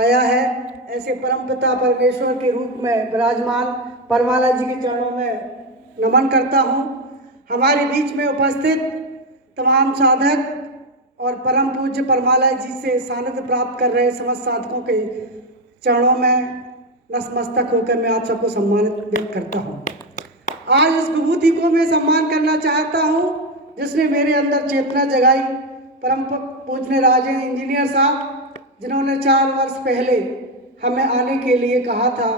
आया है। ऐसे परमपिता परमेश्वर के रूप में विराजमान परमाला जी के चरणों में नमन करता हूँ। हमारे बीच में उपस्थित तमाम साधक और परम पूज्य परमाला जी से सानिध्य प्राप्त कर रहे समस्त साधकों के चरणों में नतमस्तक होकर मैं आप सबको सम्मानित व्यक्त करता हूँ। आज इस विभूति को मैं सम्मान करना चाहता हूँ जिसने मेरे अंदर चेतना जगाई। परम पूज्य राजे इंजीनियर साहब, जिन्होंने 4 वर्ष पहले हमें आने के लिए कहा था,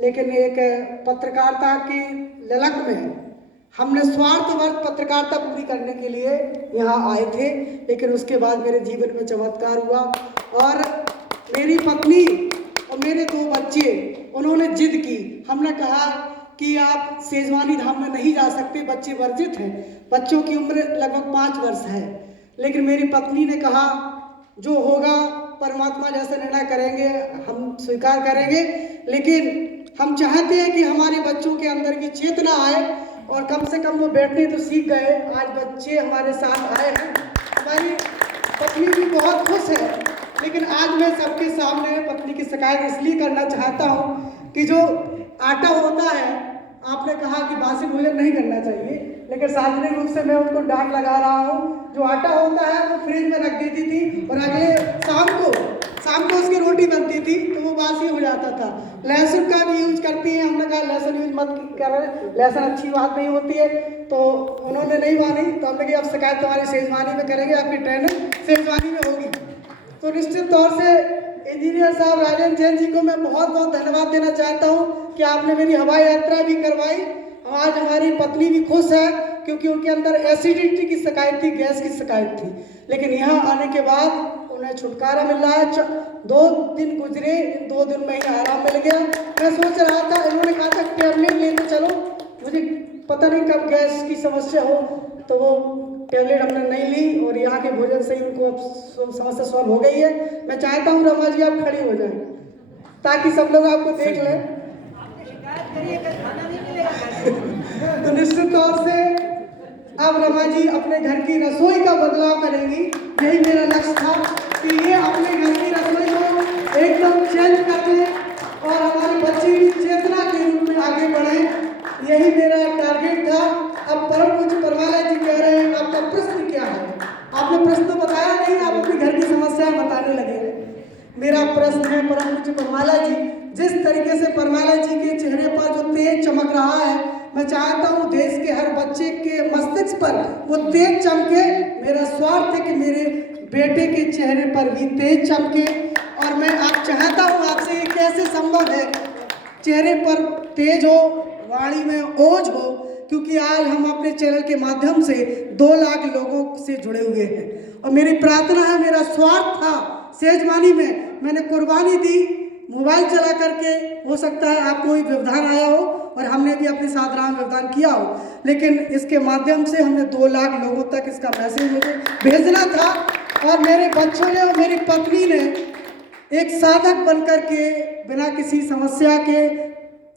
लेकिन एक पत्रकारिता की ललक में हमने स्वार्थवश पत्रकारिता पूरी करने के लिए यहाँ आए थे, लेकिन उसके बाद मेरे जीवन में चमत्कार हुआ और मेरी पत्नी और मेरे 2 बच्चे, उन्होंने जिद की। हमने कहा कि आप सेजवानी धाम में नहीं जा सकते, बच्चे वर्जित हैं, बच्चों की उम्र लगभग 5 वर्ष है। लेकिन मेरी पत्नी ने कहा जो होगा परमात्मा जैसे निर्णय करेंगे हम स्वीकार करेंगे, लेकिन हम चाहते हैं कि हमारे बच्चों के अंदर की चेतना आए और कम से कम वो बैठने तो सीख गए। आज बच्चे हमारे साथ आए हैं, हमारी पत्नी भी बहुत खुश है। लेकिन आज मैं सबके सामने पत्नी की शिकायत इसलिए करना चाहता हूँ कि जो आटा होता है, आपने कहा कि बासी भोजन नहीं करना चाहिए, लेकिन सार्वजनिक रूप से मैं उनको डांट लगा रहा हूँ। जो आटा होता है वो फ्रिज में रख देती थी और अगले शाम को उसकी रोटी बनती थी तो वो बासी हो जाता था। लहसुन का भी यूज करती हैं, हमने कहा लहसुन यूज मत करें, लहसुन अच्छी बात नहीं होती है, तो उन्होंने नहीं मानी। तो हमने कहा अब शिकायत तुम्हारी सेजवानी में करेंगे, आपकी ट्रेनिंग सेजवानी में होगी। तो निश्चित तौर से इंजीनियर साहब राजेंद्र जैन जी को मैं बहुत बहुत धन्यवाद देना चाहता हूँ कि आपने मेरी हवाई यात्रा भी करवाई। आज हमारी पत्नी भी खुश है क्योंकि उनके अंदर एसिडिटी की शिकायत थी, गैस की शिकायत थी, लेकिन यहाँ आने के बाद उन्हें छुटकारा मिल रहा है। 2 दिन गुजरे, 2 दिन में ही आराम मिल गया। मैं सोच रहा था, इन्होंने कहा था टैबलेट लेते चलो, मुझे पता नहीं कब गैस की समस्या हो, तो वो टैबलेट हमने नहीं ली और यहाँ के भोजन से ही उनको अब समस्या सॉल्व हो गई है। मैं चाहता हूँ रमा जी आप खड़ी हो जाएं ताकि सब लोग आपको देख लें। तो निश्चित तौर से अब रमा जी अपने घर की रसोई का बदलाव करेंगी। यही मेरा लक्ष्य था कि ये अपने घर की रसोई को एकदम चेंज कर दें और हमारे बच्चे भी चेतना के रूप में आगे बढ़े। यही मेरा टारगेट था। अब परम पूज्य परमाला जी कह रहे हैं आपका प्रश्न क्या है? आपने प्रश्न तो बताया नहीं, आप अपनी घर की समस्याएं बताने लगे हैं। मेरा प्रश्न है परम पूज्य परमाला जी, जिस तरीके से परमाला जी के चेहरे पर जो तेज चमक रहा है, मैं चाहता हूँ देश के हर बच्चे के मस्तिष्क पर वो तेज चमके। मेरा स्वार्थ है कि मेरे बेटे के चेहरे पर भी तेज चमके और मैं आप चाहता हूँ आपसे ये कैसे संभव है चेहरे पर तेज हो, वाणी में ओज हो, क्योंकि आज हम अपने चैनल के माध्यम से 2 लाख लोगों से जुड़े हुए हैं और मेरी प्रार्थना है, मेरा स्वार्थ था सेजवानी में मैंने कुर्बानी दी मोबाइल चला करके। हो सकता है आपको कोई व्यवधान आया हो और हमने भी अपने साथ राम व्यवधान किया हो, लेकिन इसके माध्यम से हमने 2 लाख लोगों तक इसका मैसेज मुझे भेजना था और मेरे बच्चों ने और मेरी पत्नी ने एक साधक बनकर के बिना किसी समस्या के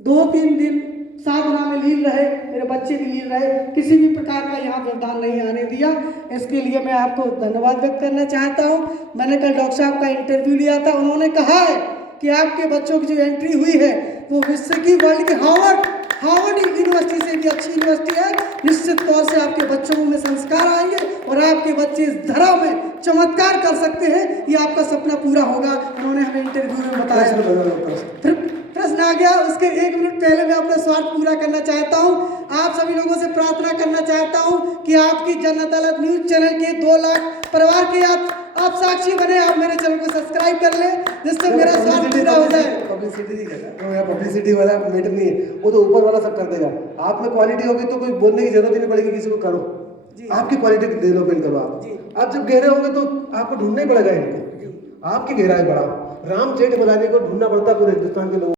2-3 दिन साधना में लीन रहे, मेरे बच्चे भी लीन रहे, किसी भी प्रकार का यहाँ व्यवधान नहीं आने दिया। इसके लिए मैं आपको धन्यवाद व्यक्त करना चाहता हूँ। मैंने कल डॉक्टर साहब का इंटरव्यू लिया था, उन्होंने कहा है कि आपके बच्चों की जो एंट्री हुई है वो विश्व की वर्ल्ड की हार्वर्ड यूनिवर्सिटी से भी अच्छी यूनिवर्सिटी है। निश्चित तौर से आपके बच्चों में संस्कार आएंगे और आपके बच्चे इस धरा में चमत्कार कर सकते हैं, ये आपका सपना पूरा होगा। उन्होंने हमें इंटरव्यू में बताया। प्रश्न आ गया, उसके 1 मिनट पहले मैं अपना स्वार्थ पूरा करना चाहता हूँ। आप सभी लोगों से प्रार्थना करना चाहता हूँ कि आपकी जन अदालत न्यूज चैनल के 2 लाख परिवार के आप साक्षी बने, आप मेरे चैनल को सब्सक्राइब कर लें जिससे मेरा स्वार्थ पूरा हो जाए। पब्लिसिटी वाला मैटर नहीं है, वो तो ऊपर वाला सब कर देगा। आप में क्वालिटी होगी तो कोई बोलने की जरूरत ही नहीं पड़ेगी, किसी को करो, आपकी क्वालिटी डेवलपमेंट करो। आप जब गहरे होंगे तो आपको ढूंढना ही पड़ेगा इनको, आपकी गहराई बढ़ाओ। राम जेठ बनाने को ढूंढना पड़ता है पूरे हिंदुस्तान के लोगों